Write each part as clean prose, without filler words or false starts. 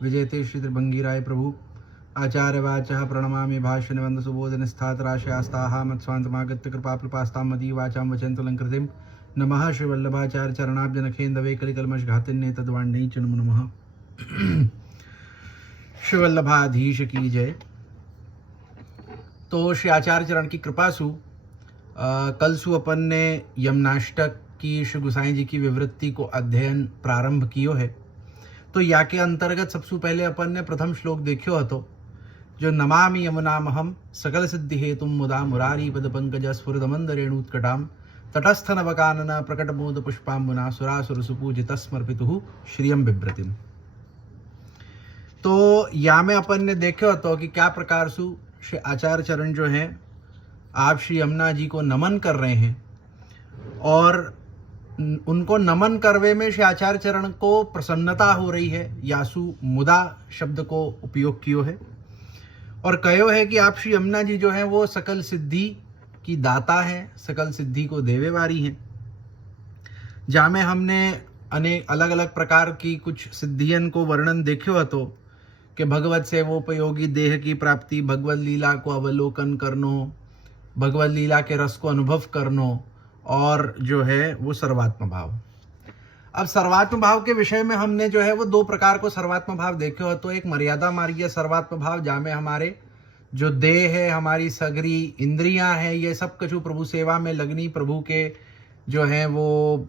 विजयते श्री त्रिभंगीराय प्रभु आचार्यवाचः प्रणमामि भाष्यनिबन्ध सुबोधनिष्ठातराशयास्ताः मत्स्वान्तमागत्य कृपाप्लुपास्तां मदी वाचां वचन्तलङ्कृतिं नमः श्री वल्लभाचार्य चरणाब्जनखेन्दवे कलिकल्मषघातिन्ने तद्वाण्यै च नमो नमः। श्री वल्लभाधीश की जय। तो श्री आचार्य चरण की कृपा सु कल सु अपन ने यमनाष्टक की श्री गोसाई जी की विवृत्ति को अध्ययन प्रारंभ कियो है। तो या के अंतर्गत सबसे पहले अपन ने प्रथम श्लोक देखियो हतो जो नमामि यमुनामहम सकल सिद्धि हेतु मुदा मुरारी पद पंकज स्फुरदमंद रेणुत्कटाम तटस्थ नवकानन प्रकट मोद पुष्पाम्बुना सुरासुर सुपूजित समर्पितु श्रियम बिभ्रतिम। तो या में अपन ने देखियो हतो कि क्या प्रकार सु श्री आचार्य चरण जो हैं आप श्री यमुना जी को नमन कर रहे हैं और उनको नमन करवे में श्री आचार्य चरण को प्रसन्नता हो रही है। यासु मुदा शब्द को उपयोग कियो है और कहो है कि आप श्री यमुना जी जो है वो सकल सिद्धि की दाता है, सकल सिद्धि को देवे वारी हैं। जहाँ में हमने अनेक अलग अलग प्रकार की कुछ सिद्धियन को वर्णन देखियो हतो कि भगवत सेवोपयोगी देह की प्राप्ति, भगवत लीला को अवलोकन करनो, भगवत लीला के रस को अनुभव करनो और जो है वो सर्वात्म भाव। अब सर्वात्म भाव के विषय में हमने जो है वो दो प्रकार को सर्वात्म भाव देखे हो। तो एक मर्यादा मार्गीय सर्वात्म भाव जहाँ में हमारे जो देह है, हमारी सगरी इंद्रियां हैं, ये सब कुछ प्रभु सेवा में लगनी, प्रभु के जो है वो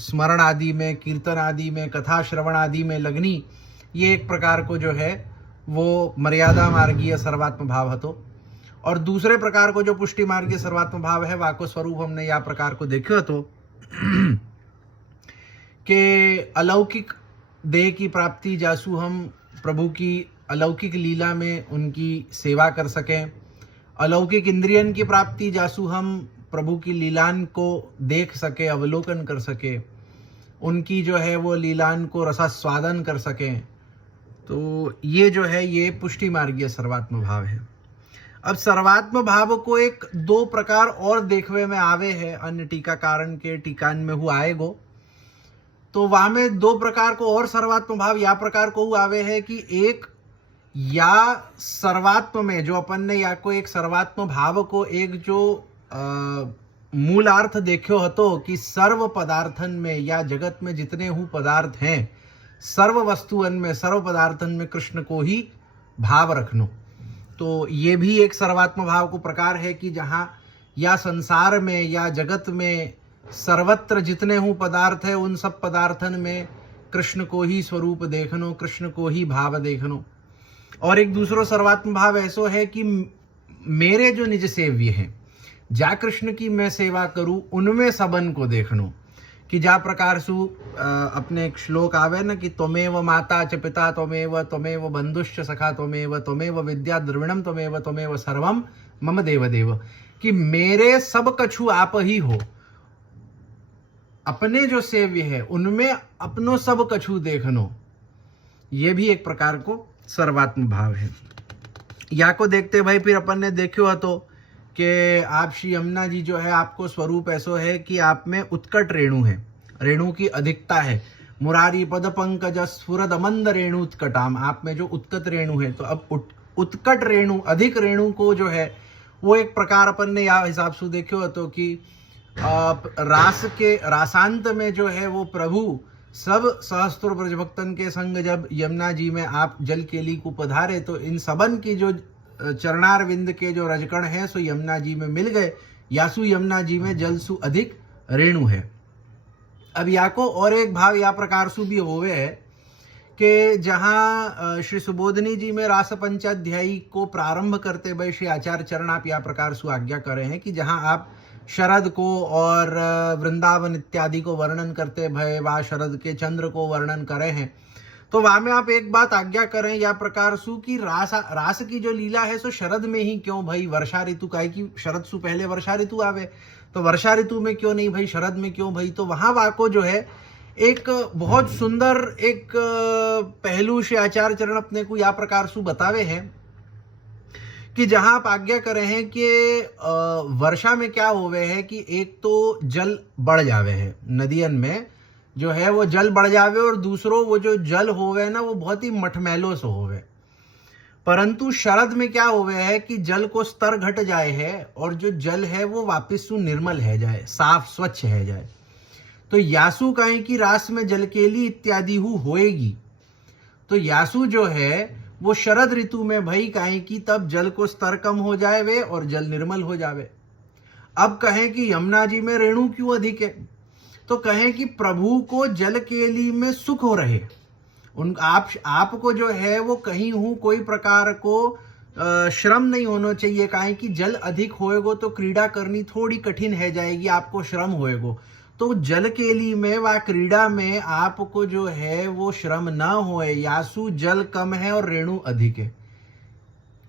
स्मरण आदि में, कीर्तन आदि में, कथा श्रवण आदि में लगनी, ये एक प्रकार को जो है वो मर्यादा मार्गीय सर्वात्म भाव हतो। और दूसरे प्रकार को जो पुष्टि मार्गीय सर्वात्म भाव है वाको स्वरूप हमने या प्रकार को देखो तो कि अलौकिक देह की प्राप्ति जासु हम प्रभु की अलौकिक लीला में उनकी सेवा कर सकें, अलौकिक इंद्रियन की प्राप्ति जासु हम प्रभु की लीलान को देख सके, अवलोकन कर सके, उनकी जो है वो लीलान को रसास्वादन कर सकें। तो ये जो है ये पुष्टि मार्गीय सर्वात्म भाव है। अब सर्वात्म भाव को एक दो प्रकार और देखवे में आवे है, अन्य टीकाकारण के टीकान में हुआ आएगो। तो वहां में दो प्रकार को और सर्वात्म भाव या प्रकार को हुआ आवे है कि एक या सर्वात्म में जो अपन ने या को एक सर्वात्म भाव को एक जो मूल अर्थ देखो हतो कि सर्व पदार्थन में या जगत में जितने हूँ पदार्थ हैं, सर्व वस्तुअन में, सर्व पदार्थन में कृष्ण को ही भाव रखनो। तो ये भी एक सर्वात्म भाव को प्रकार है कि जहाँ या संसार में या जगत में सर्वत्र जितने हूँ पदार्थ है उन सब पदार्थन में कृष्ण को ही स्वरूप देखनो, कृष्ण को ही भाव देखनो। और एक दूसरो सर्वात्म भाव ऐसो है कि मेरे जो निज सेव्य हैं, जा कृष्ण की मैं सेवा करूँ उनमें सबन को देखनो। कि जा प्रकार सु अपने एक श्लोक आवे न कि त्वमेव माता च पिता त्वमेव बंधुश्च सखा त्वमेव विद्या द्रविणम त्वमेव सर्वम मम देव देव, कि मेरे सब कछु आप ही हो। अपने जो सेव्य है उनमें अपनो सब कछु देखनो, ये भी एक प्रकार को सर्वात्म भाव है। या को देखते भाई फिर अपन ने देखो हतो कि आप श्री यमुना जी जो है आपको स्वरूप ऐसो है कि आप में उत्कट रेणु है, रेणु की अधिकता है। मुरारी पद पंकज स्फुरद मंद रेणु उत्कटाम, आप में जो उत्कट रेणु है। तो अब उत्कट रेणु, अधिक रेणु को जो है वो एक प्रकार अपन ने या हिसाब से देखो तो कि रास के रासांत में जो है वो प्रभु सब सहस्त्र ब्रजभक्तन के संग जब यमुना जी में आप जल केली को पधारे तो इन सबन की जो चरणारविंद के जो रजकण है सो यमुना जी में मिल गए। यासु यमुना जी में जल सु अधिक रेणु है। अब या को और एक भाव या प्रकार सु भी होवे है कि जहाँ श्री सुबोधनी जी में रास पंचाध्यायी को प्रारंभ करते भाई श्री आचार्य चरण आप या प्रकार सु आज्ञा कर रहे हैं कि जहाँ आप शरद को और वृंदावन इत्यादि को वर्णन करते भय वा शरद के चंद्र को वर्णन करे हैं। तो वहां में आप एक बात आज्ञा करें या प्रकार सु की रास की जो लीला है सो शरद में ही क्यों भाई, वर्षा ऋतु का है कि शरद सु पहले वर्षा ऋतु आवे, तो वर्षा ऋतु में क्यों नहीं भाई, शरद में क्यों भाई। तो वहां वाको जो है एक बहुत सुंदर एक पहलू श्री आचार्य चरण अपने को या प्रकार सु बतावे हैं कि जहां आप आज्ञा कर रहे हैं कि वर्षा में क्या होवे है कि एक तो जल बढ़ जावे है नदियन में, जो है वो जल बढ़ जावे और दूसरो वो जो जल होवे ना वो बहुत ही मठमैलो सो होवे। परंतु शरद में क्या होवे है कि जल को स्तर घट जाए है और जो जल है वो वापिस सु निर्मल है जाए, साफ स्वच्छ है जाए। तो यासु कहें कि रास में जल केली इत्यादि होएगी। तो यासु जो है वो शरद ऋतु में भई कहें कि तब जल को स्तर कम हो जाए वे और जल निर्मल हो जावे। अब कहें कि यमुना जी में रेणु क्यों अधिक है, तो कहें कि प्रभु को जल केली में सुख हो रहे, आपको जो है वो कहीं हूं कोई प्रकार को श्रम नहीं होना चाहिए। कहें कि जल अधिक होएगो तो क्रीड़ा करनी थोड़ी कठिन है जाएगी, आपको श्रम होएगो। तो जल केली में व क्रीड़ा में आपको जो है वो श्रम न होए। यासु जल कम है और रेणु अधिक है,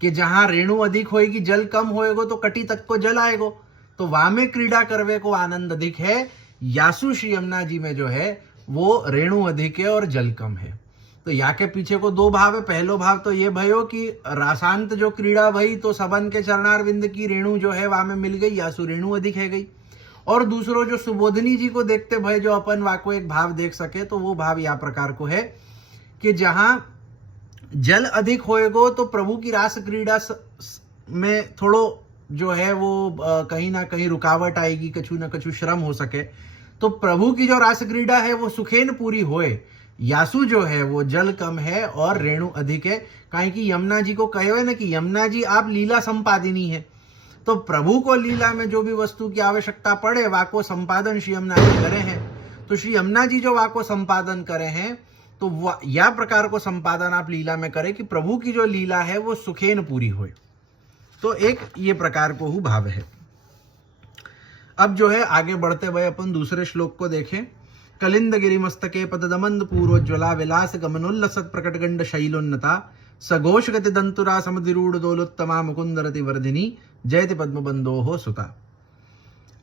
कि जहां रेणु अधिक होएगी जल कम होएगो तो कटी तक को जल आएगो, तो वहां में क्रीड़ा करवे को आनंद अधिक है। यासु श्री यमुना जी में जो है वो रेणु अधिक है और जल कम है। तो या के पीछे को दो भाव है। पहलो भाव तो ये भयो कि रासांत जो क्रीड़ा भई तो सबन के चरणारविंद की रेणु जो है वहां में मिल गई, यासु रेणु अधिक है गई। और दूसरो जो सुबोधनी जी को देखते भय जो अपन वाको एक भाव देख सके, तो वो भाव या प्रकार को है कि जहां जल अधिक होएगो तो प्रभु की रास क्रीड़ा में थोड़ो जो है वो कहीं ना कहीं रुकावट आएगी, कछु ना कछु श्रम हो सके। तो प्रभु की जो रास क्रीड़ा है वो सुखेन पूरी होए। यासु जो है वो जल कम है और रेणु अधिक है। कहीं कि यमुना जी को कहे हुए ना कि यमुना जी आप लीला संपादिनी है, तो प्रभु को लीला में जो भी वस्तु की आवश्यकता पड़े वाको संपादन श्री यमुना जी करे हैं। तो श्री यमुना जी जो वाको संपादन करे हैं तो या प्रकार को संपादन आप लीला में करें कि प्रभु की जो लीला है वो सुखेन पूरी होए। तो एक ये प्रकार को हु भाव है। अब जो है आगे बढ़ते हुए अपन दूसरे श्लोक को देखें। कलिंद गिरि मस्तके पददमंद पूर्वोज्ज्वला विलास गमनोल्लसत प्रकटगंड शैलोन्नता सघोष गति दंतुरा समुदिरूढ़ दोलोत्तमा मुकुंदरति वर्धिनी जयति पद्मबंधो सुता।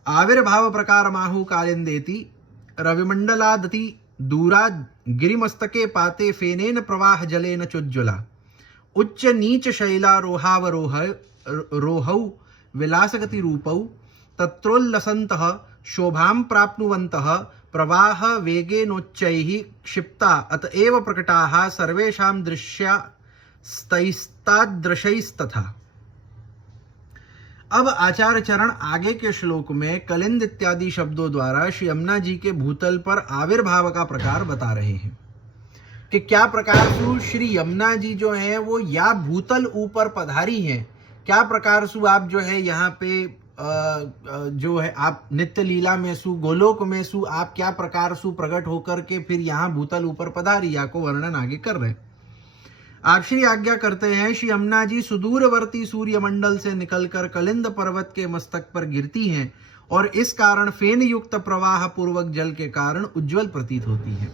आविर्भाव प्रकार माहु कालिंदेति रविमंडलादति दूरा गिरिमस्तके पाते फेनेन प्रवाह जलेन चोज्ज्वला उच्च नीच शैला रोहौ विलासगति रूपौ तत्रोल्लसन्तः शोभां प्राप्नुवन्तः प्रवाह वेगेनोच्चैः क्षिप्ता अतएव प्रकटाः सर्वेषां दृश्यस्तैस्तादृशैस्तथा। अब आचार्य चरण आगे के श्लोक में कलिंद इत्यादि शब्दों द्वारा श्री यमुना जी के भूतल पर आविर्भाव का प्रकार बता रहे हैं कि क्या प्रकार से श्री यमुना जी जो है वो या भूतल ऊपर पधारी हैं, क्या प्रकार से आप जो है यहाँ पे जो है आप नित्य लीला में सु गोलोक में सु आप क्या प्रकार सु प्रकट होकर के फिर यहाँ भूतल ऊपर पधारी या को वर्णन आगे कर रहे हैं। आप श्री आज्ञा करते हैं श्री यमुना जी सुदूरवर्ती सूर्य मंडल से निकलकर कलिंद पर्वत के मस्तक पर गिरती हैं और इस कारण फेन युक्त प्रवाह पूर्वक जल के कारण उज्जवल प्रतीत होती है।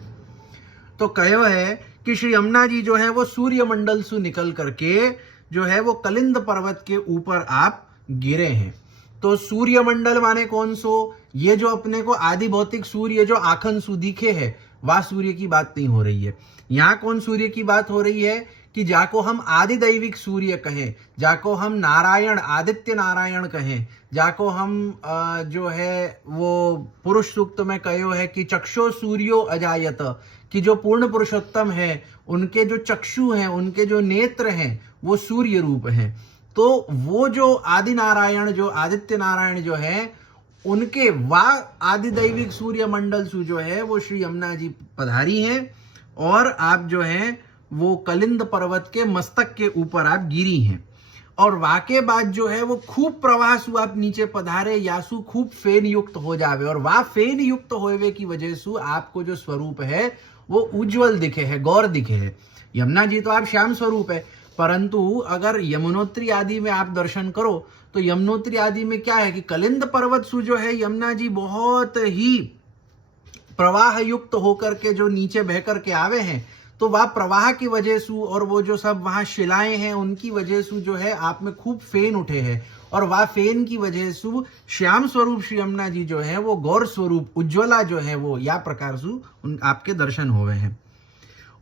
तो कहो है कि श्री यमुना जी जो है वो सूर्य मंडल से निकल करके जो है वो कलिंद पर्वत के ऊपर आप गिरे हैं। तो सूर्य मंडल माने कौन सो, ये जो अपने को आदि भौतिक सूर्य जो आखन सु दिखे है वह सूर्य की बात नहीं हो रही है। यहाँ कौन सूर्य की बात हो रही है कि जाको हम आदि दैविक सूर्य कहें, जाको हम नारायण आदित्य नारायण कहें, जाको हम जो है वो पुरुष सूक्त में कहो है कि चक्षु सूर्यो अजायत, कि जो पूर्ण पुरुषोत्तम है उनके जो चक्षु हैं उनके जो नेत्र हैं वो सूर्य रूप हैं। तो वो जो आदि नारायण जो आदित्य नारायण जो है उनके आदि दैविक सूर्य मंडल सु जो है वो श्री यमुना जी पधारी हैं और आप जो है वो कलिंद पर्वत के मस्तक के ऊपर आप गिरी हैं। और वाके बाद जो है वो खूब प्रवाह सु आप नीचे पधारे यासु खूब फेन युक्त हो जावे और वह फेन युक्त होवे की वजह से आपको जो स्वरूप है वो उज्जवल दिखे है, गौर दिखे है। यमुना जी तो आप श्याम स्वरूप है, परंतु अगर यमुनोत्री आदि में आप दर्शन करो तो यमुनोत्री आदि में क्या है कि कलिंद पर्वत सु जो है यमुना जी बहुत ही प्रवाह युक्त होकर के जो नीचे बह करके आवे हैं, तो वह प्रवाह की वजह से और वो जो सब वहां शिलाएं हैं उनकी वजह से जो है आप में खूब फेन उठे हैं और वह फेन की वजह से श्याम स्वरूप श्री यमुना जी जो है वो गौर स्वरूप उज्ज्वला जो है वो या प्रकार से आपके दर्शन हुए हैं।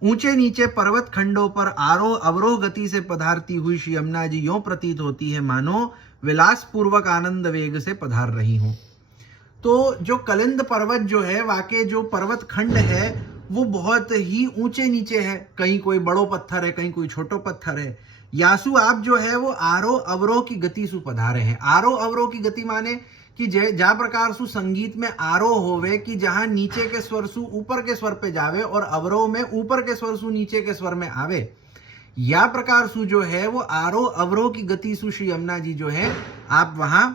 ऊंचे नीचे पर्वत खंडों पर आरोह अवरोह गति से पधारती हुई श्री यमुना जी यों प्रतीत होती है मानो विलास पूर्वक आनंद वेग से पधार रही हूं। तो जो कलिंद पर्वत जो है, वाके जो पर्वत खंड है वो बहुत ही ऊंचे नीचे है, कहीं कोई बड़ो पत्थर है, कहीं कोई छोटो पत्थर है। यासु आप जो है वो आरोह अवरोह की गति सु पधारे हैं। आरोह अवरोह की गति माने कि जा प्रकार सु संगीत में आरोह होवे कि जहां नीचे के स्वर सु ऊपर के स्वर पे जावे और अवरोह में ऊपर के स्वर सु नीचे के स्वर में आवे, या प्रकार सु जो है वो आरोह अवरोह की गति सु श्री यमुना जी जो है आप वहां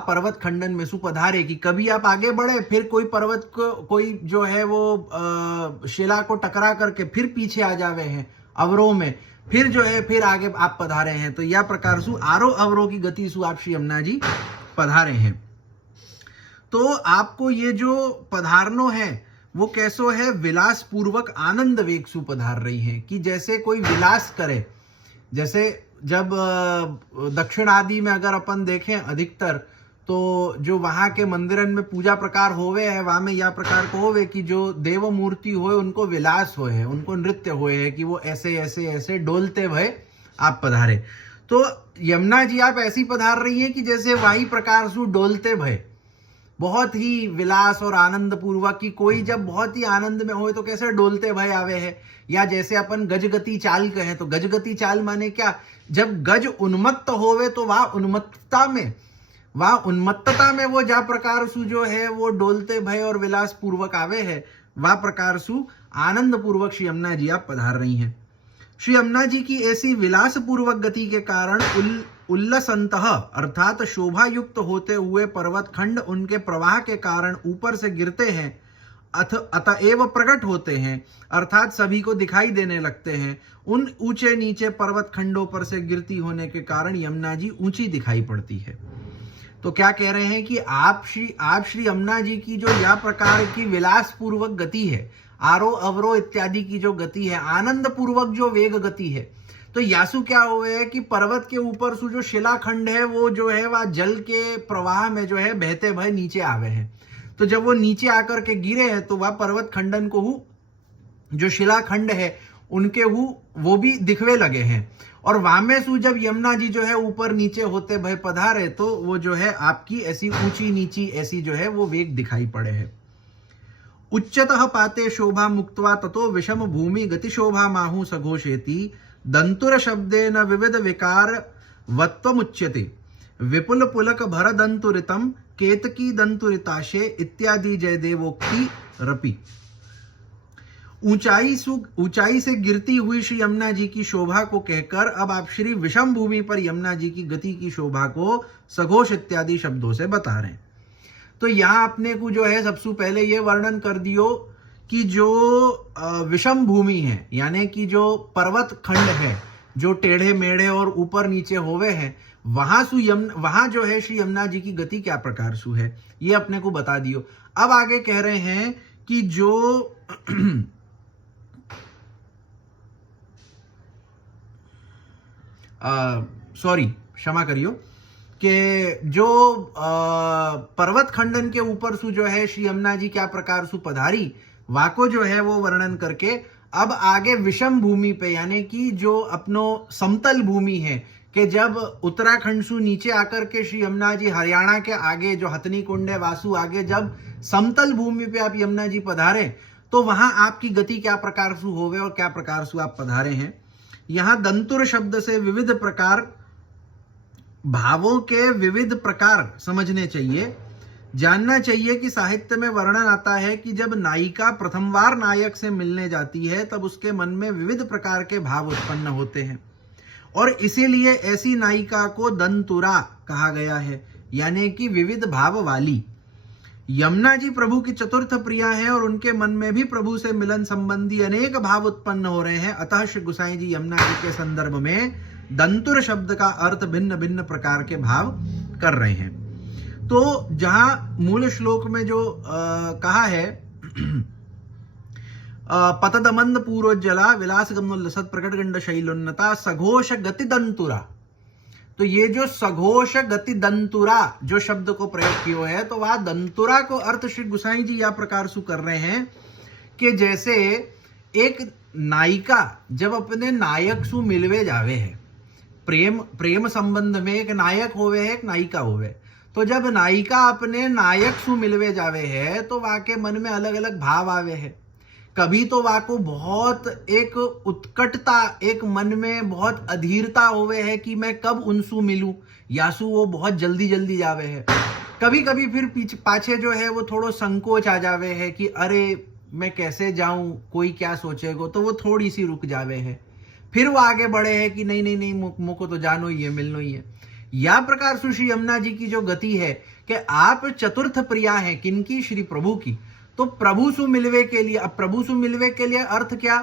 पर्वत खंडन में सु पधारे कि कभी आप आगे बढ़े, फिर कोई पर्वत को कोई जो है वो शिला को टकरा करके फिर पीछे आ जावे हैं अवरोह में, फिर जो है फिर आगे आप पधारे हैं। तो यह प्रकार सु आरोह अवरोह की गति सु आप श्री यमुना जी पधारे हैं। तो आपको ये जो पधारनो है वो कैसो है, विलास पूर्वक आनंद वेग सु पधार रही है कि जैसे कोई विलास करे। जैसे जब दक्षिण आदि में अगर अपन देखें अधिकतर, तो जो वहां के मंदिरन में पूजा प्रकार होवे है, वहां में यह प्रकार को होवे कि जो देव मूर्ति होए उनको विलास होए है, उनको नृत्य होए है कि वो ऐसे ऐसे ऐसे डोलते भय आप पधारे। तो यमुना जी आप ऐसी पधार रही है कि जैसे वही प्रकार सु डोलते भय, बहुत ही विलास और आनंद पूर्वक की कोई जब बहुत ही आनंद में होए तो कैसे डोलते भय आवे है। या जैसे अपन गजगति चाल कहें तो गजगति चाल माने क्या, जब गज उन्मत्त होवे तो वह उन्मत्तता में वो जा प्रकार सु जो है वो डोलते भय और विलास पूर्वक आवे है, वह प्रकार सु आनंद पूर्वक श्री यमुना जी आप पधार रही हैं। श्री यमुना जी की ऐसी विलास पूर्वक गति के कारण उल्लसंतः अर्थात शोभा युक्त होते हुए पर्वत खंड उनके प्रवाह के कारण ऊपर से गिरते हैं, अतएव प्रकट होते हैं, अर्थात सभी को दिखाई देने लगते हैं। उन ऊंचे नीचे पर्वत खंडों पर से गिरती होने के कारण यमुना जी ऊंची दिखाई पड़ती है। तो क्या कह रहे हैं कि आप श्री यमुना जी की जो यह प्रकार की विलास पूर्वक गति है, आरोह अवरोह इत्यादि की जो गति है, आनंद पूर्वक जो वेग गति है, तो यासु क्या हुए है कि पर्वत के ऊपर सु जो शिलाखंड है वो जो है वह जल के प्रवाह में जो है बहते भय नीचे आवे हैं। तो जब वो नीचे आकर के गिरे हैं तो वह पर्वत खंडन को जो शिलाखंड है उनके वो भी दिखवे लगे हैं। और वहां में सु जब यमुना जी जो है ऊपर नीचे होते भय पधारे तो वो जो है आपकी ऐसी ऊंची नीची ऐसी जो है वो वेग दिखाई पड़े है। उच्चतः पाते शोभा मुक्त्वा ततो विषम भूमि गति शोभा माहु सघोषेति दंतुर शब्देन विविध विकार वत्वमुच्यते विपुल पुलक भर दंतुरितम केतकी दंतुरिताशे इत्यादि जयदेवोक्ति रपि। ऊंचाई से गिरती हुई श्री यमुना जी की शोभा को कहकर अब आप श्री विषम भूमि पर यमुना जी की गति की शोभा को सघोष इत्यादि शब्दों से बता रहे हैं। तो यहां आपने को जो है सबसे पहले ये वर्णन कर दियो कि जो विषम भूमि है, यानी कि जो पर्वत खंड है जो टेढ़े मेढ़े और ऊपर नीचे होवे हैं, वहां जो है श्री यमुना जी की गति क्या प्रकार सु है, ये अपने को बता दियो। अब आगे कह रहे हैं कि जो क्षमा करियो कि जो पर्वत खंडन के ऊपर सु जो है श्री यमुना जी क्या प्रकार सु पधारी, वाको जो है वो वर्णन करके अब आगे विषम भूमि पे, यानी कि जो अपनो समतल भूमि है कि जब उत्तराखंड सु नीचे आकर के श्री यमुना जी हरियाणा के आगे जो हथनी कुंड है वासु आगे जब समतल भूमि पे आप यमुना जी पधारे तो वहां आपकी गति क्या प्रकार सु होवे और क्या प्रकार सु आप पधारे हैं। यहां दंतुर शब्द से विविध प्रकार भावों के विविध प्रकार समझने चाहिए। जानना चाहिए कि साहित्य में वर्णन आता है कि जब नायिका प्रथमवार नायक से मिलने जाती है तब उसके मन में विविध प्रकार के भाव उत्पन्न होते हैं और इसीलिए ऐसी नायिका को दंतुरा कहा गया है, यानी कि विविध भाव वाली। यमुना जी प्रभु की चतुर्थ प्रिया हैं और उनके मन में भी प्रभु से मिलन संबंधी अनेक भाव उत्पन्न हो रहे हैं। अतः श्री गोसाई जी यमुना जी के संदर्भ में दंतुर शब्द का अर्थ भिन्न भिन्न प्रकार के भाव कर रहे हैं। तो जहां मूल श्लोक में जो कहा है पतदमंद पूर्वोज्जला विलास गमनोल्लसत प्रकट गंड शैलोन्नता सघोष गति दंतुरा, तो ये जो सघोष गति दंतुरा जो शब्द को प्रयोग किया है तो वह दंतुरा को अर्थ श्री गोसाई जी या प्रकार सु कर रहे हैं कि जैसे एक नायिका जब अपने नायक सु मिलवे जावे है, प्रेम संबंध में एक नायक होवे है एक नायिका होवे, तो जब नायिका अपने नायक सु मिलवे जावे है तो वाके मन में अलग अलग भाव आवे है। कभी तो वाको बहुत एक उत्कटता, एक मन में बहुत अधीरता होवे है कि मैं कब उनसु मिलूं, यासु वो बहुत जल्दी जल्दी जावे है। कभी कभी फिर पाछे जो है वो थोड़ो संकोच आ जावे है कि अरे मैं कैसे जाऊं, कोई क्या सोचेगो, तो वो थोड़ी सी रुक जावे है। फिर वो आगे बढ़े है कि नहीं नहीं नहीं, मुझको तो जानो ही है, मिलनो ही है। या प्रकार से श्री यमुना जी की जो गति है कि आप चतुर्थ प्रिया हैं, किनकी? श्री प्रभु की। तो प्रभु सु मिलवे के लिए, अब प्रभु सु मिलवे के लिए अर्थ क्या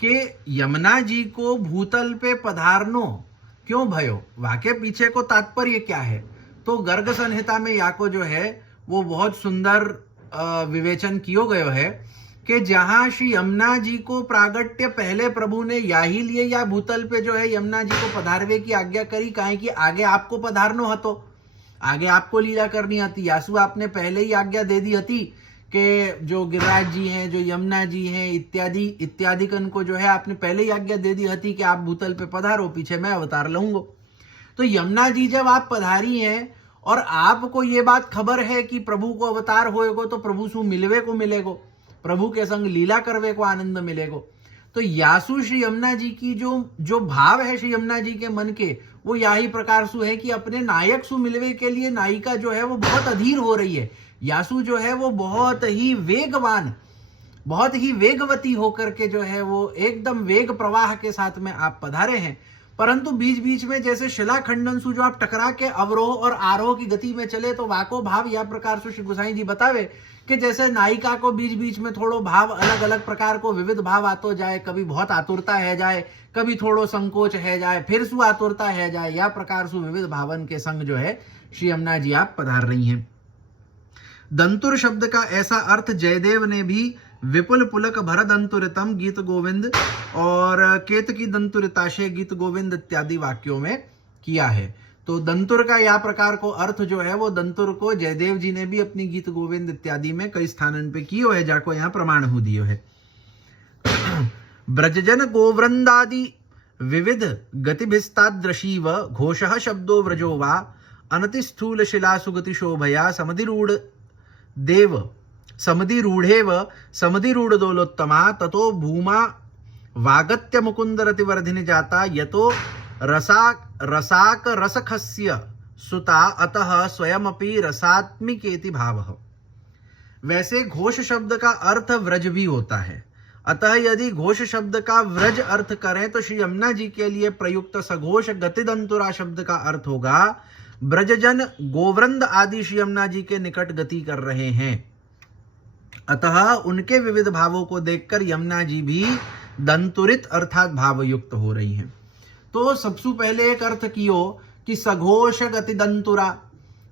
कि यमुना जी को भूतल पे पधारनो क्यों भयो, वाके पीछे को तात्पर्य क्या है? तो गर्ग संहिता में याको जो है वो बहुत सुंदर विवेचन कियो गयो है कि जहां श्री यमुना जी को प्रागट्य पहले प्रभु ने या ही लिए या भूतल पे जो है यमुना जी को पधारवे की आज्ञा करी, काहे कि आगे आपको पधारनो हतो, आगे आपको लीला करनी आती। यासु आपने पहले ही आज्ञा दे दी हती कि जो गिरिराज जी हैं, जो यमुना जी हैं इत्यादि इत्यादि कन को जो है आपने पहले ही आज्ञा दे दी हती कि आप भूतल पे पधारो, पीछे मैं अवतार लूंगा। तो यमुना जी जब आप पधारी हैं और आपको ये बात खबर है कि प्रभु को अवतार होएगो तो प्रभु सु मिलवे को मिलेगो, प्रभु के संग लीला करवे को आनंद मिलेगो। तो यासु श्री यमुना जी की जो भाव है श्री यमुना जी के मन के, वो यही प्रकार सु है कि अपने नायक सु मिलवे के लिए नायिका जो है वो बहुत अधीर हो रही है। यासु जो है वो बहुत ही वेगवान, बहुत ही वेगवती होकर के जो है वो एकदम वेग प्रवाह के साथ में आप पधारे हैं। परंतु बीच बीच में जैसे शिला खंडन सु जो आप टकरा के अवरोह और आरोह की गति में चले, तो वाको भाव या प्रकार से श्री गोसाई जी बतावे कि जैसे नायिका को बीच बीच में थोड़ो भाव अलग अलग प्रकार को विविध भाव आतो जाए, कभी बहुत आतुरता है जाए, कभी थोड़ो संकोच है जाए, फिर सु आतुरता है जाए, या प्रकार सु विविध भावन के संग जो है श्री यमुना जी आप पधार रही हैं। दंतुर शब्द का ऐसा अर्थ जयदेव ने भी विपुल पुलक भर दंतुरितम गीत गोविंद और केतकी दंतुरिताशे गीत गोविंद इत्यादि वाक्यों में किया है। तो दंतुर का या प्रकार को अर्थ जो है वो दंतुर को जयदेव जी ने भी अपनी गीत गोविंद इत्यादि में कई स्थानन पे कियो है, जाको यहाँ प्रमाण हो दियो है। ब्रजजन गोवृंदादि विविध गतिभिस्तादृशीव घोषः शब्दो व्रजो वा अनति स्थूल शिला सुगति शोभया समधिरूढ़ देव समधिरूढ़ेव समधिरूढ़ दोलोत्तमा ततो भूमा वागत्य मुकुंद रतिवर्धिनि जाता यतो रसाक रसखस्य सुता अतः स्वयमपि रसात्मिकेति भावः। वैसे घोष शब्द का अर्थ व्रज भी होता है, अतः यदि घोष शब्द का व्रज अर्थ करें तो श्री यमुना जी के लिए प्रयुक्त सघोष गतिदंतुरा शब्द का अर्थ होगा ब्रजजन गोवृंद आदि श्री यमुना जी के निकट गति कर रहे हैं, अतः उनके विविध भावों को देखकर यमुना जी भी दंतुरित अर्थात भावयुक्त हो रही हैं। तो सबसे पहले एक अर्थ कियो कि सघोष गति दंतुरा,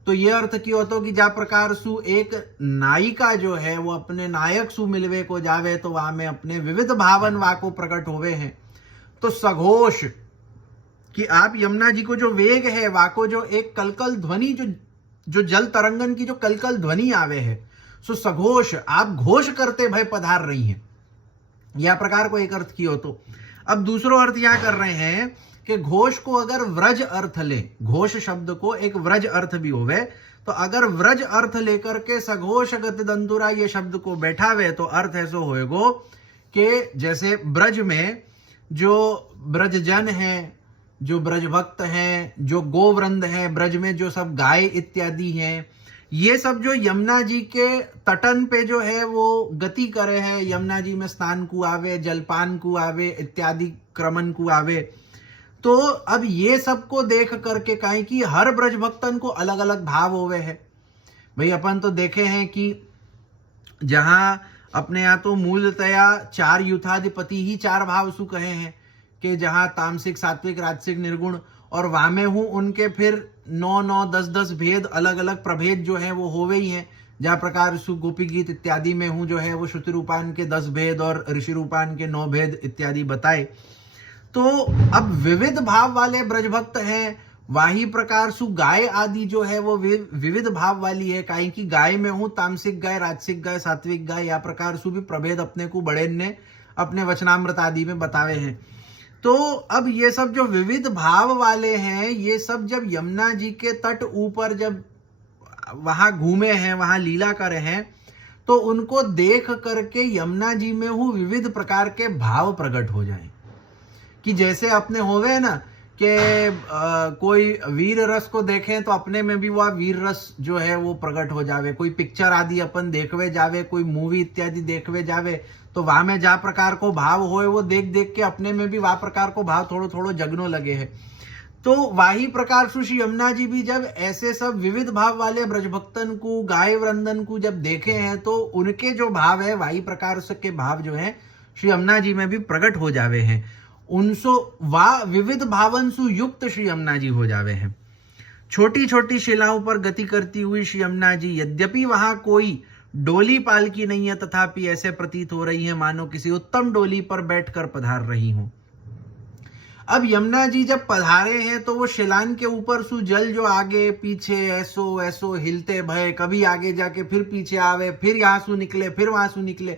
तो ये अर्थ कियो तो कि जा प्रकार सु एक नायिका जो है वो अपने नायक सु मिलवे को जावे तो वहां में अपने विविध भावन वाको प्रकट होवे हैं। तो सघोष कि आप यमुना जी को जो वेग है वाको जो एक कलकल ध्वनि जो जल तरंगन की जो कलकल ध्वनि आवे है, सो सघोष आप घोष करते भय पधार रही हैं, यह प्रकार को एक अर्थ कियो। तो अब दूसरो अर्थ यहां कर रहे हैं कि घोष को अगर व्रज अर्थ ले, घोष शब्द को एक व्रज अर्थ भी होवे, तो अगर व्रज अर्थ लेकर के सघोष गति दंतुरा ये शब्द को बैठावे तो अर्थ ऐसो होएगो कि जैसे ब्रज में जो ब्रजजन है, जो ब्रज भक्त हैं, जो गोवृंद हैं, ब्रज में जो सब गाय इत्यादि हैं, ये सब जो यमुना जी के तटन पे जो है वो गति करे हैं, यमुना जी में स्नान को आवे, जलपान को आवे, इत्यादि क्रमन को आवे। तो अब ये सबको देख करके काहे कि हर ब्रज भक्तन को अलग अलग भाव होवे है। भाई अपन तो देखे हैं कि जहां अपने यहाँ तो मूलतया 4 युथाधिपति ही 4 भाव सु कहे हैं कि जहां तामसिक सात्विक राजसिक निर्गुण, और वामे हूं उनके फिर 9 10 भेद अलग अलग प्रभेद जो है वो होवे ही हैं। जहाँ प्रकार सु गोपी गीत इत्यादि में हूं जो है वो श्रुति रूपान के 10 भेद और ऋषि रूपान के 9 भेद इत्यादि बताए। तो अब विविध भाव वाले ब्रजभक्त हैं, वही प्रकार सु गाय आदि जो है वो विविध भाव वाली है, काहे कि गाय में हूं तामसिक गाय, राजसिक गाय, सात्विक गाय, या प्रकार सु भी प्रभेद अपने को बड़े ने अपने वचनामृत आदि में बतावे हैं। तो अब ये सब जो विविध भाव वाले हैं, ये सब जब यमुना जी के तट ऊपर जब वहां घूमे हैं, वहां लीला करे हैं, तो उनको देख करके यमुना जी में वो विविध प्रकार के भाव प्रकट हो जाएं। कि जैसे अपने होवे ना कि कोई वीर रस को देखें तो अपने में भी वह वीर रस जो है वो प्रकट हो जावे। कोई पिक्चर आदि अपन देखवे जावे, कोई मूवी इत्यादि देखवे जावे, तो वहां में जा प्रकार को भाव होए वो देख देख के अपने में भी वह प्रकार को भाव थोड़ो थोड़ो जगनो लगे है। तो वही प्रकार से श्री यमुना जी भी जब ऐसे सब विविध भाव वाले ब्रजभक्तन को, गाय वृंदन को जब देखे हैं, तो उनके जो भाव है वही प्रकार से के भाव जो है श्री यमुना जी में भी प्रकट हो जावे हैं। उनसो वा विविध भावन सु युक्त श्री यमुना जी हो जावे हैं। छोटी छोटी शिलाओं पर गति करती हुई श्री यमुना जी, यद्यपि वहां कोई डोली पालकी नहीं है, तथापि ऐसे प्रतीत हो रही है मानो किसी उत्तम डोली पर बैठकर पधार रही हूं। अब यमुना जी जब पधारे हैं तो वो शिलान के ऊपर सु जल जो आगे पीछे ऐसो ऐसो हिलते भय, कभी आगे जाके फिर पीछे आवे, फिर यहां सु निकले, फिर वहां सु निकले,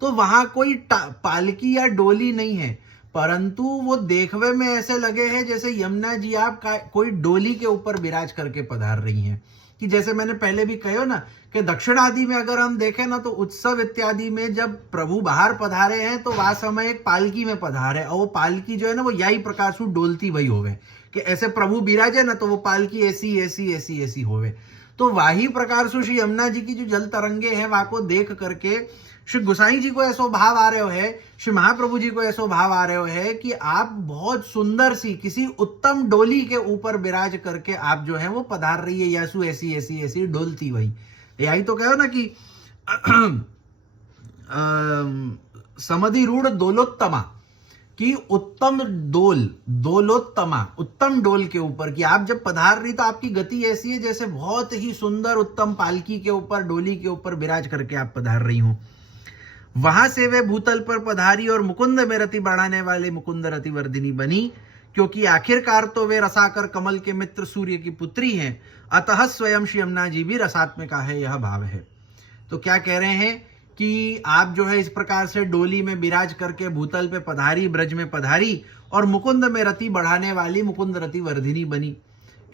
तो वहां कोई पालकी या डोली नहीं है, परंतु वो देखवे में ऐसे लगे हैं जैसे यमुना जी आप कोई डोली के ऊपर विराज करके पधार रही हैं। कि जैसे मैंने पहले भी कहो ना कि दक्षिण आदि में अगर हम देखें ना, तो उत्सव इत्यादि में जब प्रभु बाहर पधारे हैं तो वह समय एक पालकी में पधारे, और वो पालकी जो है ना वो यही प्रकार से डोलती वही होवे कि ऐसे प्रभु विराजे ना तो वो पालकी ऐसी ऐसी ऐसी ऐसी होवे। तो वही प्रकार से श्री यमुना जी की जो जल तरंगे हैं वहां को देख करके श्री गोसाई जी को ऐसा भाव आ रहे है, श्री महाप्रभु जी को ऐसा भाव आ रहे है कि आप बहुत सुंदर सी किसी उत्तम डोली के ऊपर विराज करके आप जो है वो पधार रही है, यासु ऐसी ऐसी ऐसी डोलती वही। यही तो कहो ना कि समधि रूढ़ दोलोत्तमा, कि उत्तम डोल, दोलोत्तमा, उत्तम डोल के ऊपर, कि आप जब पधार रही तो आपकी गति ऐसी है जैसे बहुत ही सुंदर उत्तम पालकी के ऊपर, डोली के ऊपर विराज करके आप पधार रही हो। वहां से वे भूतल पर पधारी और मुकुंद में रति बढ़ाने वाले मुकुंद रति वर्धिनी बनी, क्योंकि आखिरकार तो वे रसाकर कमल के मित्र सूर्य की पुत्री हैं, अतः स्वयं श्री यमुना जी भी रसात्मिका है, यह भाव है। तो क्या कह रहे हैं कि आप जो है इस प्रकार से डोली में विराज करके भूतल पे पधारी, ब्रज में पधारी, और मुकुंद में रति बढ़ाने वाली मुकुंद रति वर्धिनी बनी।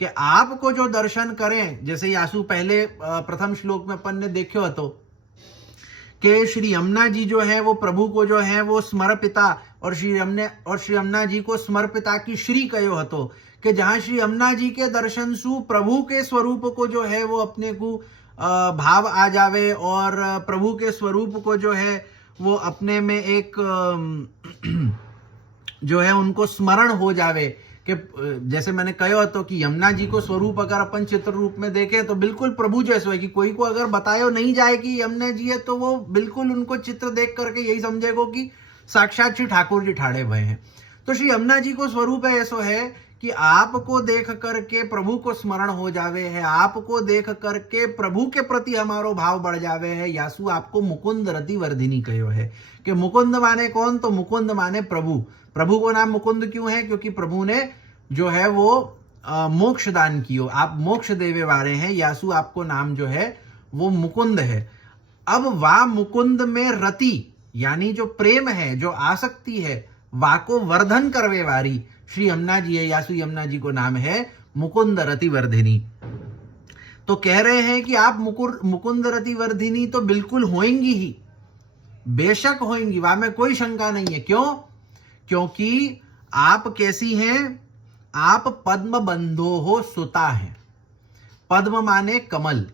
कि आपको जो दर्शन करें, जैसे यासु पहले प्रथम श्लोक में अपन ने देखो तो कि श्री यमुना जी जो है वो प्रभु को जो है वो स्मर्पिता, और श्री यमुना जी को स्मर्पिता की श्री कयो हतो, कि जहां श्री यमुना जी के दर्शन सु प्रभु के स्वरूप को जो है वो अपने को भाव आ जावे, और प्रभु के स्वरूप को जो है वो अपने में एक जो है उनको स्मरण हो जावे। कि जैसे मैंने कहो तो कि यमुना जी को स्वरूप अगर अपन चित्र रूप में देखें तो बिल्कुल प्रभु जैसे है, कि कोई को अगर बतायो नहीं जाए कि यमुना जी है तो वो बिल्कुल उनको चित्र देख करके यही समझेगो कि साक्षात श्री ठाकुर जी ठाड़े हुए हैं। तो श्री यमुना जी को स्वरूप है ऐसा है कि आपको देख करके प्रभु को स्मरण हो जावे है, आपको देख करके प्रभु के प्रति हमारो भाव बढ़ जावे है। यासु आपको मुकुंद रति वर्धिनी कहो है, कि मुकुंद माने कौन, तो मुकुंद माने प्रभु। प्रभु को नाम मुकुंद क्यों है, क्योंकि प्रभु ने जो है वो मोक्ष दान कियो, आप मोक्ष देवे वाले हैं, यासु आपको नाम जो है वो मुकुंद है। अब वा मुकुंद में रति यानी जो प्रेम है, जो आसक्ति है, वाको वर्धन करवे वारी श्री यमुना जी है। यासु यमुना जी को नाम है मुकुंद रति वर्धिनी। तो कह रहे हैं कि आप मुकुंद रति वर्धिनी तो बिल्कुल होएंगी ही, बेशक होएंगी, वहां में कोई शंका नहीं है। क्यों? क्योंकि आप कैसी हैं, आप पद्म बंधो हो सुता है। पद्म माने कमल,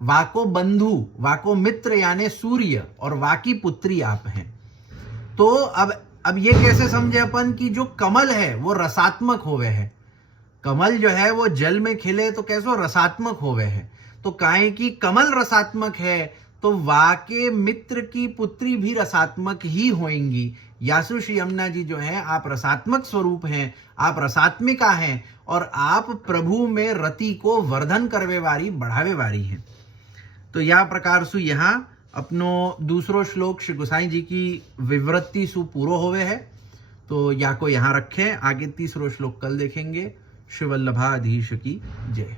वाको बंधु, वाको मित्र यानी सूर्य, और वाकी पुत्री आप हैं। तो अब ये कैसे समझे अपन कि जो कमल है वो रसात्मक होवे है। कमल जो है वो जल में खिले तो कैसो रसात्मक होवे है। तो काहे कि कमल रसात्मक है तो वाके मित्र की पुत्री भी रसात्मक ही होंगी। यासु श्री यमुना जी जो है आप रसात्मक स्वरूप हैं, आप रसात्मिका हैं, और आप प्रभु में रति को वर्धन करवे वारी, बढ़ावे वारी हैं। तो यह प्रकार से यहाँ अपनो दूसरो श्लोक श्री गोसाई जी की विवृत्ति सु पूरो होवे है। तो या को यहाँ रखें, आगे तीसरो श्लोक कल देखेंगे। शिव वल्लभाधीश की जय।